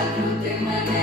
i don't salute en manera.